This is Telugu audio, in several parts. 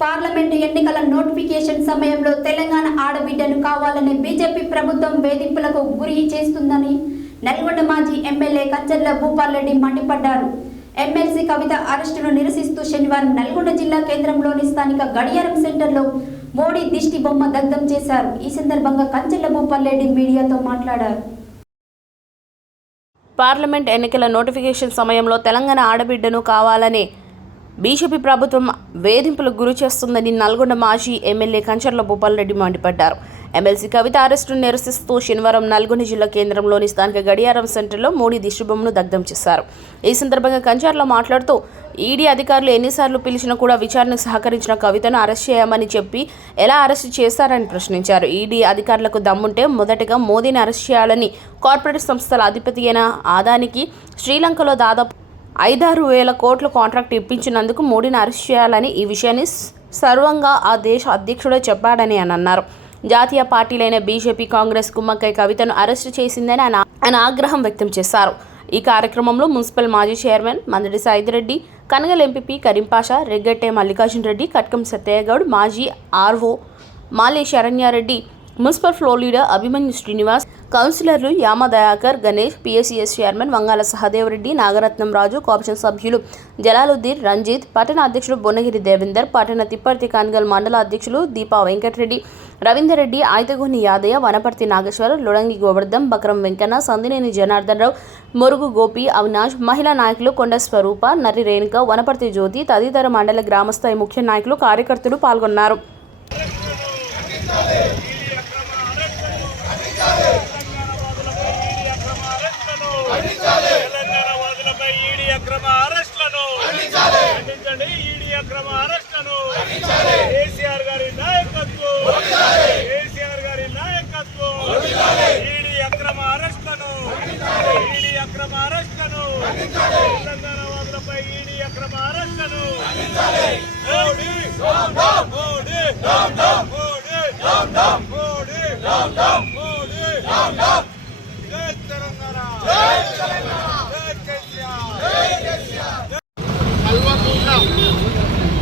పార్లమెంటు ఎన్నికల నోటిఫికేషన్ సమయంలో తెలంగాణ ఆడబిడ్డను కావాలని బీజేపీ ప్రభుత్వం వేధింపులకు గురి చేస్తుందని నల్గొండ మాజీ ఎమ్మెల్యే కంచర్ల భూపాల్రెడ్డి మండిపడ్డారు. ఎమ్మెల్సీ కవిత అరెస్టును నిరసిస్తూ శనివారం నల్గొండ జిల్లా కేంద్రంలోని స్థానిక గడియారం సెంటర్లో మోడీ దిష్టి బొమ్మ దగ్ధం చేశారు. ఈ సందర్భంగా కంచర్ల భూపాల్రెడ్డి మీడియాతో మాట్లాడారు. పార్లమెంట్ ఎన్నికల నోటిఫికేషన్ సమయంలో తెలంగాణ ఆడబిడ్డను కావాలని బీజేపీ ప్రభుత్వం వేధింపులకు గురి చేస్తుందని నల్గొండ మాజీ ఎమ్మెల్యే కంచర్ల భూపాల్రెడ్డి మండిపడ్డారు. ఎమ్మెల్సీ కవిత అరెస్టును నిరసిస్తూ శనివారం నల్గొండ జిల్లా కేంద్రంలోని స్థానిక గడియారం సెంటర్లో మోడీ దిష్టిబొమ్మను దగ్ధం చేశారు. ఈ సందర్భంగా కంచర్ల మాట్లాడుతూ ఈడీ అధికారులు ఎన్నిసార్లు పిలిచినా కూడా విచారణకు సహకరించిన కవితను అరెస్ట్ చేయమని చెప్పి ఎలా అరెస్ట్ చేశారని ప్రశ్నించారు. ఈడీ అధికారులకు దమ్ముంటే మొదటగా మోదీని అరెస్ట్ చేయాలని కార్పొరేట్ సంస్థల అధిపతి అయిన అదానికి శ్రీలంకలో దాదాపు 5-6 వేల కోట్ల కాంట్రాక్ట్ ఇప్పించినందుకు మోడీని అరెస్ట్ చేయాలని ఈ విషయాన్ని సర్వంగా ఆ దేశ అధ్యక్షుడే చెప్పాడని అన్నారు. జాతీయ పార్టీలైన బీజేపీ, కాంగ్రెస్ కుమ్మక్కై కవితను అరెస్టు చేసిందని ఆయన ఆగ్రహం వ్యక్తం చేశారు. ఈ కార్యక్రమంలో మున్సిపల్ మాజీ చైర్మన్ మందడి సైదిరెడ్డి, కనగల్ ఎంపీపీ కరీంపాషా, రెగ్గెట్టే మల్లికార్జున రెడ్డి, కట్కం సత్తయ్యగౌడ్, మాజీ RO Male Saranyareddy, municipal floor leader Abhimanyu Srinivas, కౌన్సిలర్లు Yama Dayakar, Ganesh, PSCS chairman Vangala Sahadevreddy, Nagaratnam Raju, cooption సభ్యులు జలాలుద్దీన్, రంజిత్, పట్టణ అధ్యక్షుడు బొన్నగిరి దేవేందర్, పట్టణ తిప్పర్తి కన్గల్ మండల అధ్యక్షులు దీపా వెంకటరెడ్డి, రవీందర్ రెడ్డి, ఐతగోని యాదయ్య, వనపర్తి నాగేశ్వర, లొడంగి గోవర్ధన్, బకరం వెంకన్న, సందినేని జనార్దన్ రావు, మురుగు గోపి, అవినాష్, మహిళా నాయకులు కొండ స్వరూప, నర్రి రేణుక, వనపర్తి జ్యోతి తదితర మండల గ్రామస్థాయి ముఖ్య నాయకులు, కార్యకర్తలు పాల్గొన్నారు. కేసీఆర్ గారి నాయకత్వం, కేసీఆర్ గారి నాయకత్వం, ఈడీ అక్రమ అరెస్టులను, ఈడీ అక్రమ అరెస్టులను, తెలంగాణ వాదులపై ఈడీ అక్రమ అరెస్టులను, మోడీ మోడీ మోడీ మోడీ మోడీ జై తెలంగాణ, జై తెలంగాణ, జై కేసీఆర్.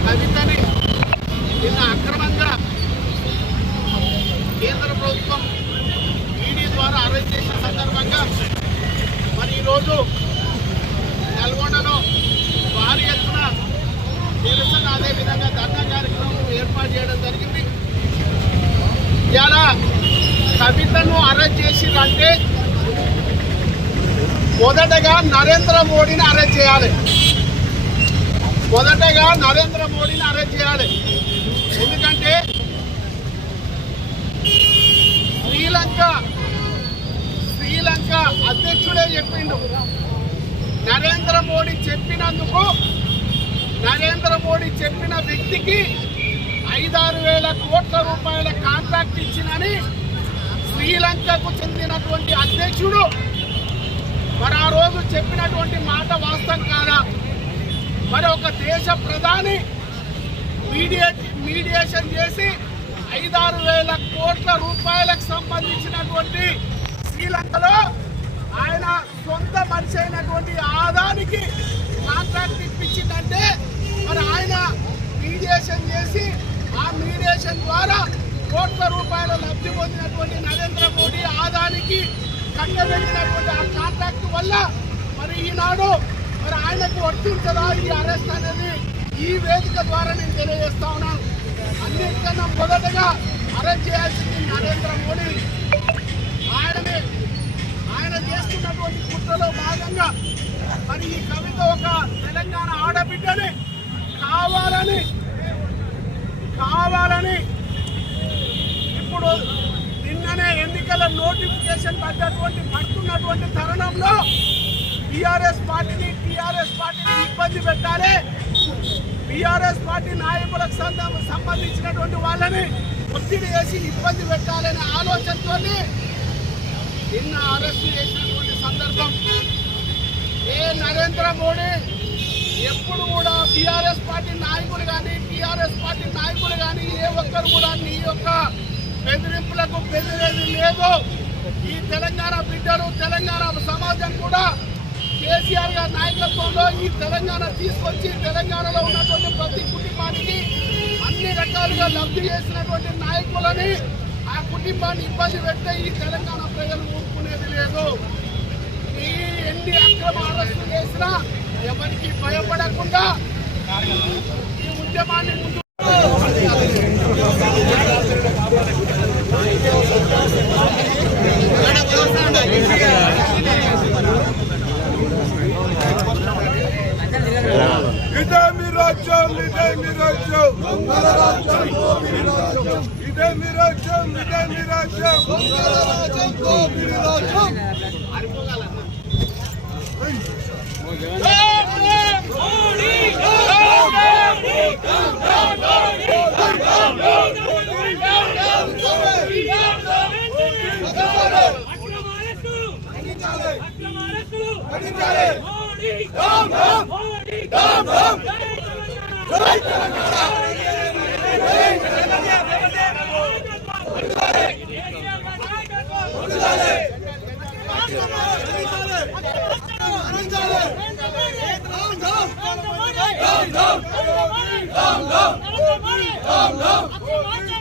కవితని నిన్న అక్రమంగా కేంద్ర ప్రభుత్వం ఈడీ ద్వారా అరెస్ట్ చేసిన సందర్భంగా మరి ఈరోజు నల్గొండలో భారీ ఎత్తున నిరసన, అదేవిధంగా ధర్నా కార్యక్రమం ఏర్పాటు చేయడం జరిగింది. ఇలా కవితను అరెస్ట్ చేసిందంటే మొదటగా నరేంద్ర మోడీని అరెస్ట్ చేయాలి. మొదటగా నరేంద్ర మోడీని అరెస్ట్ చేయాలి. ఎందుకంటే శ్రీలంక అధ్యక్షుడే చెప్పిండు, నరేంద్ర మోడీ చెప్పినందుకు, నరేంద్ర మోడీ చెప్పిన వ్యక్తికి 5-6 వేల కోట్ల రూపాయల కాంట్రాక్ట్ ఇచ్చినని శ్రీలంకకు చెందినటువంటి అధ్యక్షుడు మరి ఆ రోజు చెప్పినటువంటి మాట వాస్తవం కాదా? మరి ఒక దేశ ప్రధాని మీడియేషన్ చేసి 5-6 వేల కోట్ల రూపాయలకు సంబంధించినటువంటి శ్రీలంకలో ఆయన సొంత మనిషి అయినటువంటి ఆదానికి కాంట్రాక్ట్ ఇప్పించిందంటే మరి ఆయన మీడియేషన్ చేసి ఆ మీడియేషన్ ద్వారా కోట్ల రూపాయల లబ్ధి పొందినటువంటి నరేంద్ర మోడీ ఆదానికి కట్టబెట్టినటువంటి ఆ కాంట్రాక్ట్ వల్ల మరి ఈనాడు మరి ఆయనకు వర్తించదా ఈ అరెస్ట్ అనేది ఈ వేదిక ద్వారా నేను తెలియజేస్తా ఉన్నాను. అన్నిటికన్నా మొదటగా అరెస్ట్ చేయాల్సింది నరేంద్ర మోడీ. ఆయన చేస్తున్నటువంటి కుట్రలో భాగంగా మరి ఈ కవిత ఒక తెలంగాణ ఆడబిడ్డని కావాలని ఇప్పుడు నిన్ననే ఎన్నికల నోటిఫికేషన్ పడుతున్నటువంటి తరుణంలో టీఆర్ఎస్ పార్టీని ఇబ్బంది పెట్టాలి, టీఆర్ఎస్ పార్టీ నాయకులకు సంబంధించినటువంటి వాళ్ళని ఒత్తిడి చేసి ఇబ్బంది పెట్టాలనే ఆలోచనతో నిన్న అరెస్ట్ చేసినటువంటి సందర్భం. నరేంద్ర మోడీ ఎప్పుడు కూడా టీఆర్ఎస్ పార్టీ నాయకులు కానీ ఏ ఒక్కరు కూడా నీ యొక్క బెదిరింపులకు బెదిరేది లేదు. ఈ తెలంగాణ బిడ్డలు, తెలంగాణ సమాజం కూడా కేసీఆర్ గారి నాయకత్వంలో ఈ తెలంగాణ తీసుకొచ్చి తెలంగాణలో ఉన్నటువంటి ప్రతి కుటుంబానికి అన్ని రకాలుగా లబ్ధి చేసినటువంటి నాయకులని ఆ కుటుంబాన్ని ఇబ్బంది పెడితే ఈ తెలంగాణ ప్రజలు ఊరుకునేది లేదు. ఈ ఎన్ని అక్రమ అరెస్టులు చేసినా ఎవరికి భయపడకుండా ఈ ఉద్యమాన్ని ముందు ఇదే మీ రాజ్యం, ఇదే మీ రాజ్యం, దొంగల రాజ్యం, దోపిడీ రాజ్యం. ఇదే మీ రాజ్యం, ఇదే మీ రాజ్యం, దొంగల రాజ్యం, దోపిడీ రాజ్యం. Go!